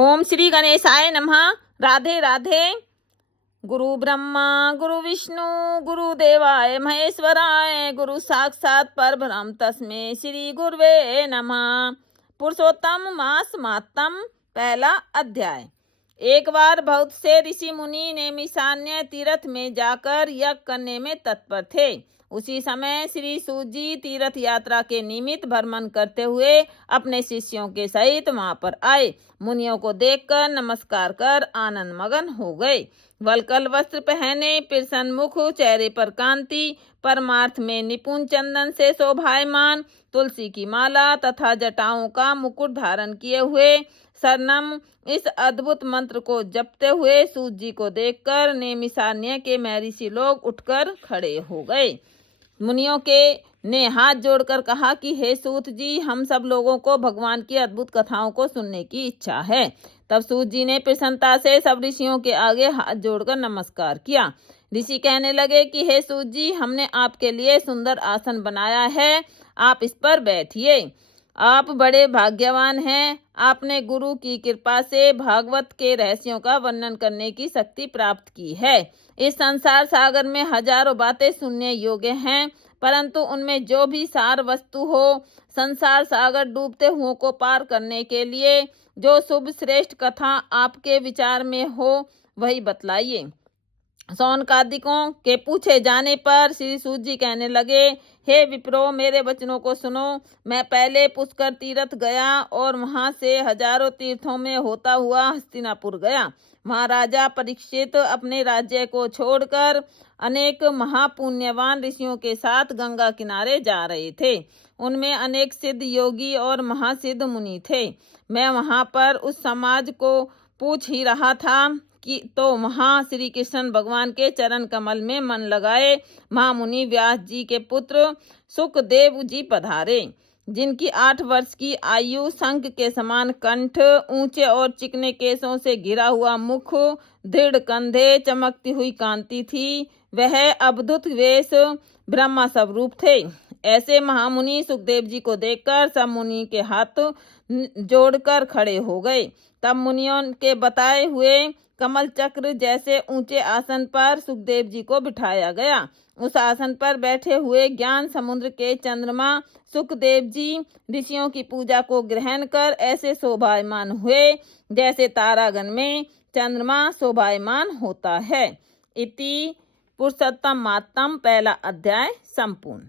ओम श्री गणेशाय नमः। राधे राधे। गुरु ब्रह्मा गुरु विष्णु गुरु देवाय महेश्वराय गुरु साक्षात परब्रह्म तस्मै श्री गुरुवे नमः। पुरुषोत्तम मास मातम पहला अध्याय। एक बार बहुत से ऋषि मुनि नैमिषारण्य तीर्थ में जाकर यज्ञ करने में तत्पर थे। उसी समय श्री सूत जी तीर्थ यात्रा के निमित्त भ्रमण करते हुए अपने शिष्यों के सहित वहां पर आए। मुनियों को देखकर नमस्कार कर आनंद मगन हो गए। वलकल वस्त्र पहने, प्रसन्न मुख, चेहरे पर कांति, परमार्थ में निपुण, चंदन से शोभायमान, तुलसी की माला तथा जटाओं का मुकुट धारण किए हुए सरनम इस अद्भुत मंत्र को जपते हुए सूत जी को देखकर नैमिषारण्य के महर्षि लोग उठकर खड़े हो गए। मुनियों के ने हाथ जोड़कर कहा कि हे सूत जी, हम सब लोगों को भगवान की अद्भुत कथाओं को सुनने की इच्छा है। तब सूत जी ने प्रसन्नता से सब ऋषियों के आगे हाथ जोड़कर नमस्कार किया। ऋषि कहने लगे कि हे सूत जी, हमने आपके लिए सुंदर आसन बनाया है, आप इस पर बैठिए। आप बड़े भाग्यवान हैं। आपने गुरु की कृपा से भागवत के रहस्यों का वर्णन करने की शक्ति प्राप्त की है। इस संसार सागर में हजारों बातें सुनने योग्य हैं, परंतु उनमें जो भी सार वस्तु हो, संसार सागर डूबते हुओं को पार करने के लिए जो शुभ श्रेष्ठ कथा आपके विचार में हो, वही बतलाइए। शौनकादिकों के पूछे जाने पर श्री सूत जी कहने लगे, हे विप्रो, मेरे वचनों को सुनो। मैं पहले पुष्कर तीर्थ गया और वहां से हजारों तीर्थों में होता हुआ हस्तिनापुर गया। महाराजा परीक्षित अपने राज्य को छोड़कर अनेक महापुण्यवान ऋषियों के साथ गंगा किनारे जा रहे थे। उनमें अनेक सिद्ध योगी और महासिद्ध मुनि थे। मैं वहां पर उस समाज को पूछ ही रहा था कि तो वहां श्री कृष्ण भगवान के चरण कमल में मन लगाए महामुनि व्यास जी के पुत्र सुखदेव जी पधारे, जिनकी 8 वर्ष की आयु, शंख के समान कंठ, ऊंचे और चिकने केसों से घिरा हुआ मुख, दृढ़ कंधे, चमकती हुई कांति थी। वह अद्भुत वेश ब्रह्मा स्वरूप थे। ऐसे महामुनि सुखदेव जी को देखकर सब मुनि के हाथ जोड़कर खड़े हो गए। तब मुनियों के बताए हुए कमल चक्र जैसे ऊंचे आसन पर सुखदेव जी को बिठाया गया। उस आसन पर बैठे हुए ज्ञान समुद्र के चंद्रमा सुखदेव जी ऋषियों की पूजा को ग्रहण कर ऐसे शोभायमान हुए जैसे तारागण में चंद्रमा शोभायमान होता है। इति पुरुषोत्तम मातम पहला अध्याय संपूर्ण।